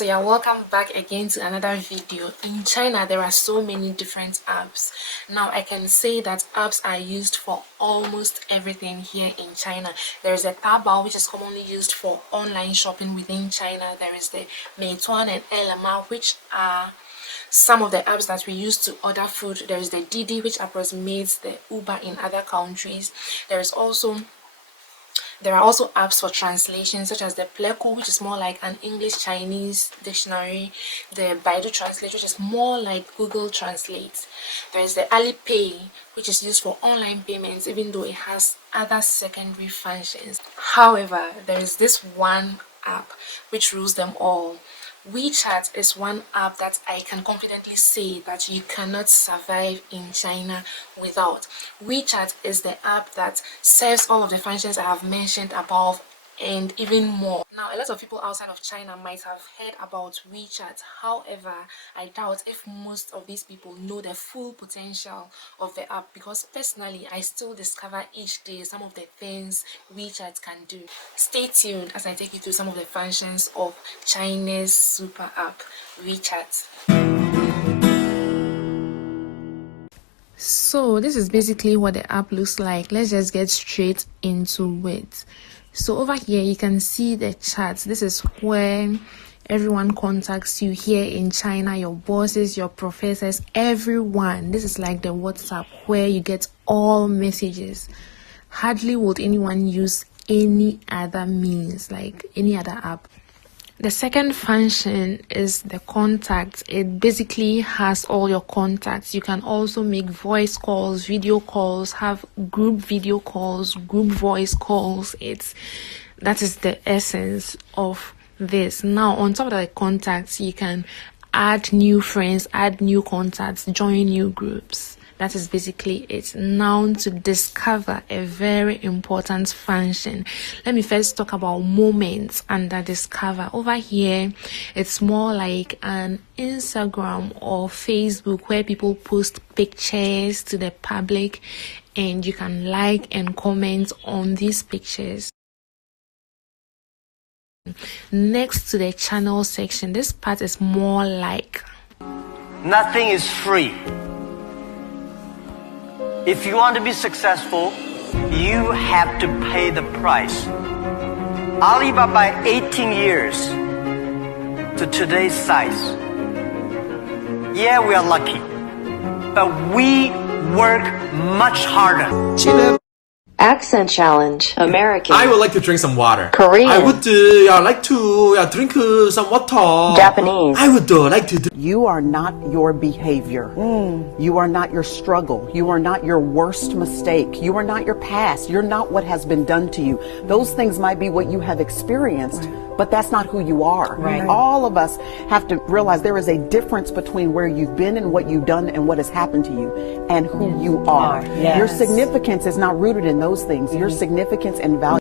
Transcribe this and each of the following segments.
So you're welcome back again to another video. In China, there are so many different apps. Now I can say that apps are used for almost everything here in China. There is a Taobao, which is commonly used for online shopping within China. There is the Meituan and Ele.me, which are some of the apps that we use to order food. There is the Didi, which approximates the Uber in other countries. There are also apps for translation, such as the Pleku, which is more like an English-Chinese dictionary, the Baidu Translate, which is more like Google Translate. There is the Alipay, which is used for online payments, even though it has other secondary functions. However, there is this one app which rules them all. WeChat is one app that I can confidently say that you cannot survive in China without. WeChat is the app that serves all of the functions I have mentioned above and even more. Now, a lot of people outside of China might have heard about WeChat. However, I doubt if most of these people know the full potential of the app, because personally, I still discover each day some of the things WeChat can do. Stay tuned as I take you through some of the functions of China's super app, WeChat. So this is basically what the app looks like. Let's just get straight into it. So over here you can see the chats. This is where everyone contacts you here in China, your bosses, your professors, everyone. This is like the WhatsApp where you get all messages. Hardly would anyone use any other means, like any other app. The second function is the contacts. It basically has all your contacts. You can also make voice calls, video calls, have group video calls, group voice calls. That is the essence of this. Now, on top of the contacts, you can add new friends, add new contacts, join new groups. That is basically it. Now, to discover a very important function, let me first talk about moments under discover. Over here, it's more like an Instagram or Facebook where people post pictures to the public and you can like and comment on these pictures. Next to the channel section, this part is more like nothing is free. If you want to be successful, you have to pay the price. Alibaba 18 years to today's size. Yeah, we are lucky, but we work much harder. Accent challenge. American. I would like to drink some water. Korean. I would like to drink some water. Japanese. I would like to. You are not your behavior. You are not your struggle. You are not your worst mistake. You are not your past. You're not what has been done to you. Those things might be what you have experienced, but that's not who you are. Right. All of us have to realize there is a difference between where you've been and what you've done and what has happened to you and who you are. Yes. Your significance is not rooted in those things. Your significance and value.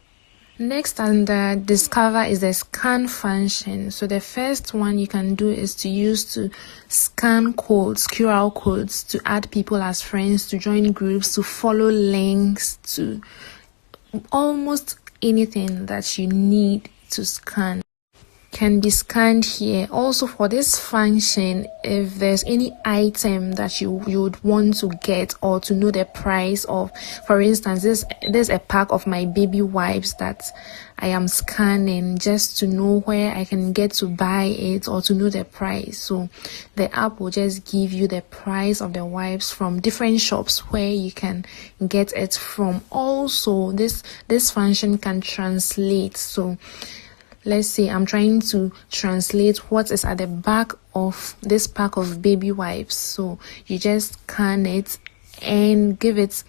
Next under discover is the scan function. So the first one you can do is to use to scan codes, QR codes, to add people as friends, to join groups, to follow links, to almost anything that you need to scan can be scanned here. Also, for this function, if there's any item that you would want to get or to know the price of, for instance, there's a pack of my baby wipes that I am scanning just to know where I can get to buy it or to know the price. So the app will just give you the price of the wipes from different shops where you can get it from. Also, this function can translate. So let's say I'm trying to translate what is at the back of this pack of baby wipes. So you just scan it and give it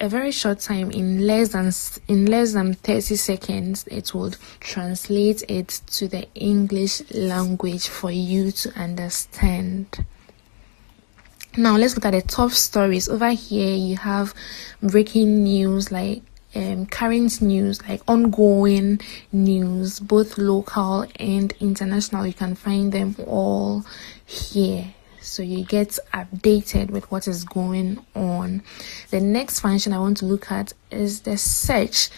a very short time. In less than 30 seconds, it would translate it to the English language for you to understand. Now let's look at the top stories. Over here you have breaking news, like current news, like ongoing news, both local and international. You can find them all here, so you get updated with what is going on. The next function I want to look at is the search.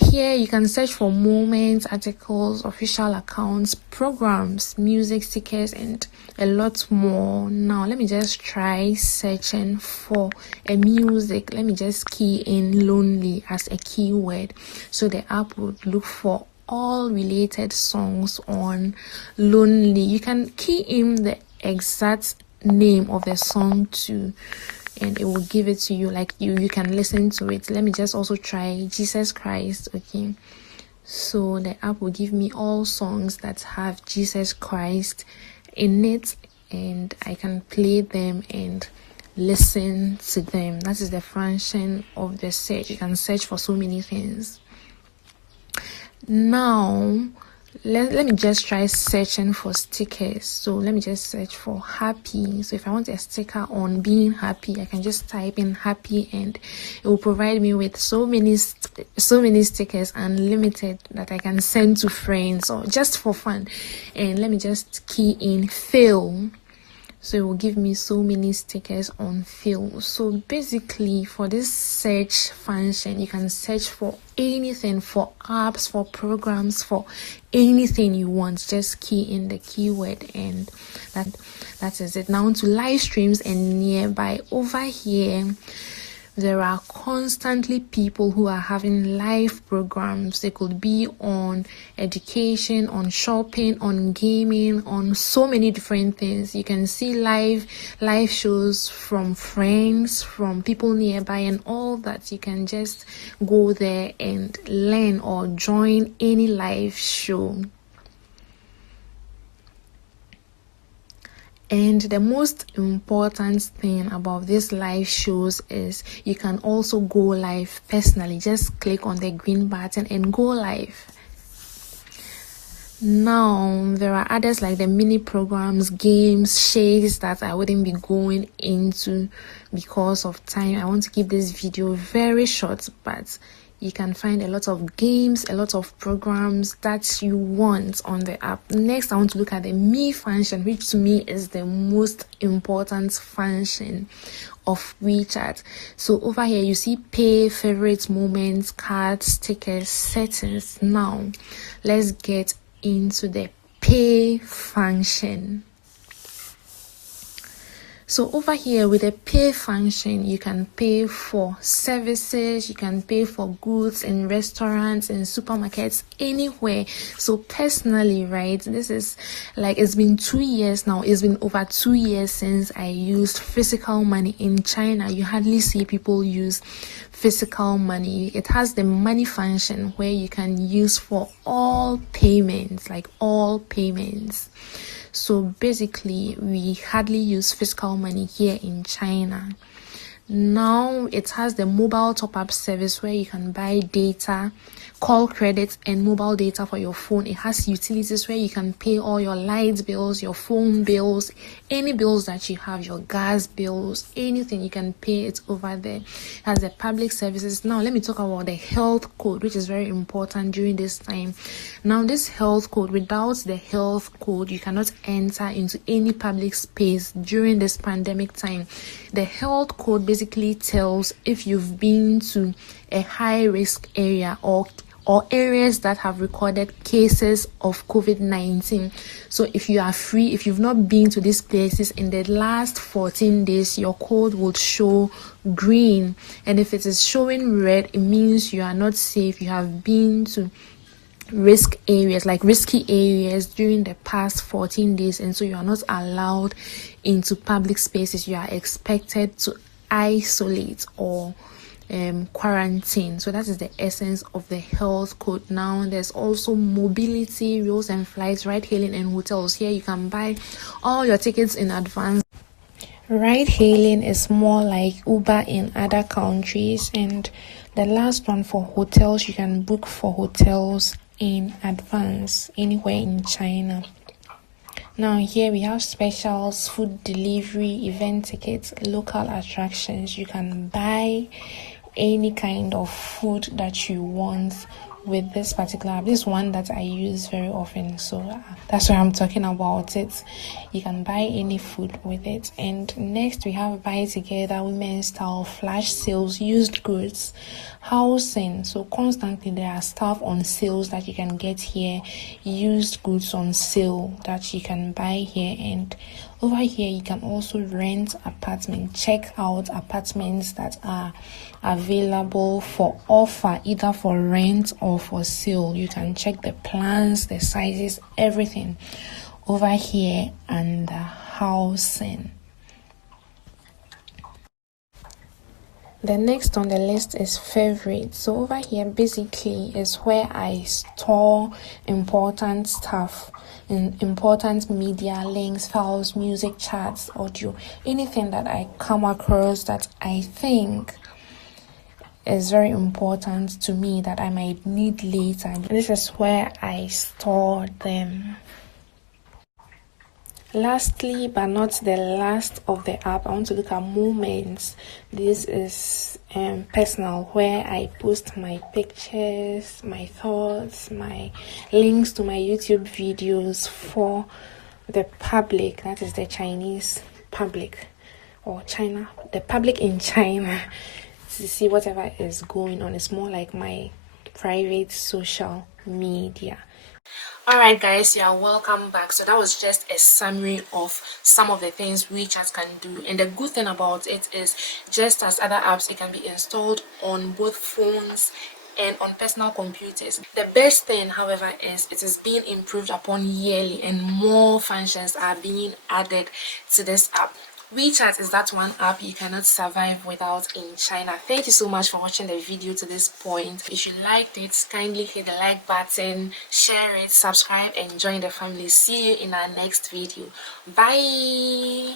Here you can search for moments, articles, official accounts, programs, music, stickers, and a lot more. Now let me just try searching for a music. Let me just key in lonely as a keyword, so the app would look for all related songs on lonely. You can key in the exact name of the song too, and it will give it to you, like you can listen to it. Let me just also try Jesus Christ. Okay, so the app will give me all songs that have Jesus Christ in it, and I can play them and listen to them. That is the function of the search. You can search for so many things. Now let me just try searching for stickers. So let me just search for happy. So if I want a sticker on being happy, I can just type in happy, and it will provide me with so many stickers, unlimited, that I can send to friends or just for fun. And let me just key in fail. So it will give me so many stickers on fail. So basically, for this search function, you can search for anything, for apps, for programs, for anything you want. Just key in the keyword, and that is it. Now to live streams and nearby. Over here, there are constantly people who are having live programs. They could be on education, on shopping, on gaming, on so many different things. You can see live shows from friends, from people nearby, and all that. You can just go there and learn or join any live show. And the most important thing about these live shows is you can also go live personally. Just click on the green button and go live. Now there are others like the mini programs, games, shakes that I wouldn't be going into because of time. I want to keep this video very short, but you can find a lot of games, a lot of programs that you want on the app. Next, I want to look at the me function, which to me is the most important function of WeChat. So over here, you see pay, favorites, moments, cards, stickers, settings. Now, let's get into the pay function. So over here with the pay function, you can pay for services, you can pay for goods in restaurants and supermarkets, anywhere. So personally, right, this is like, it's been 2 years now. It's been over 2 years since I used physical money in China. You hardly see people use physical money. It has the money function where you can use for all payments, like all payments. So basically, we hardly use physical money here in China. Now it has the mobile top-up service where you can buy data, call credits, and mobile data for your phone. It has utilities where you can pay all your light bills, your phone bills, any bills that you have, your gas bills, anything, you can pay it over there. It has the public services. Now let me talk about the health code, which is very important during this time. Now this health code, without the health code, you cannot enter into any public space during this pandemic time. The health code basically tells if you've been to a high risk area or areas that have recorded cases of COVID-19. So if you are free, if you've not been to these places in the last 14 days, your code would show green. And if it is showing red, it means you are not safe. You have been to risk areas, like risky areas, during the past 14 days, and so you are not allowed into public spaces. You are expected to isolate or quarantine. So that is the essence of the health code. Now there's also mobility, rails and flights, ride hailing, and hotels. Here you can buy all your tickets in advance. Ride hailing is more like Uber in other countries, and the last one for hotels, you can book for hotels in advance anywhere in China. Now here we have specials, food delivery, event tickets, local attractions. You can buy any kind of food that you want with this particular app. This is one that I use very often, so that's why I'm talking about it. You can buy any food with it. And next we have buy together, women's style, flash sales, used goods, housing. So constantly there are stuff on sales that you can get here, used goods on sale that you can buy here. And over here you can also rent apartments. Check out apartments that are available for offer, either for rent or for sale. You can check the plans, the sizes, everything over here. And the housing. The next on the list is favorites. So over here basically is where I store important stuff, important media, links, files, music, chats, audio, anything that I come across that I think is very important to me that I might need later. This is where I store them. Lastly, but not the last of the app, I want to look at moments. This is personal, where I post my pictures, my thoughts, my links to my YouTube videos for the public, that is the Chinese public, or China, the public in China, to see whatever is going on. It's more like my private social media. Alright guys, you are welcome back. So that was just a summary of some of the things WeChat can do, and the good thing about it is, just as other apps, it can be installed on both phones and on personal computers. The best thing, however, is it is being improved upon yearly and more functions are being added to this app. WeChat is that one app you cannot survive without in China. Thank you so much for watching the video to this point. If you liked it, kindly hit the like button, share it, subscribe, and join the family. See you in our next video. Bye.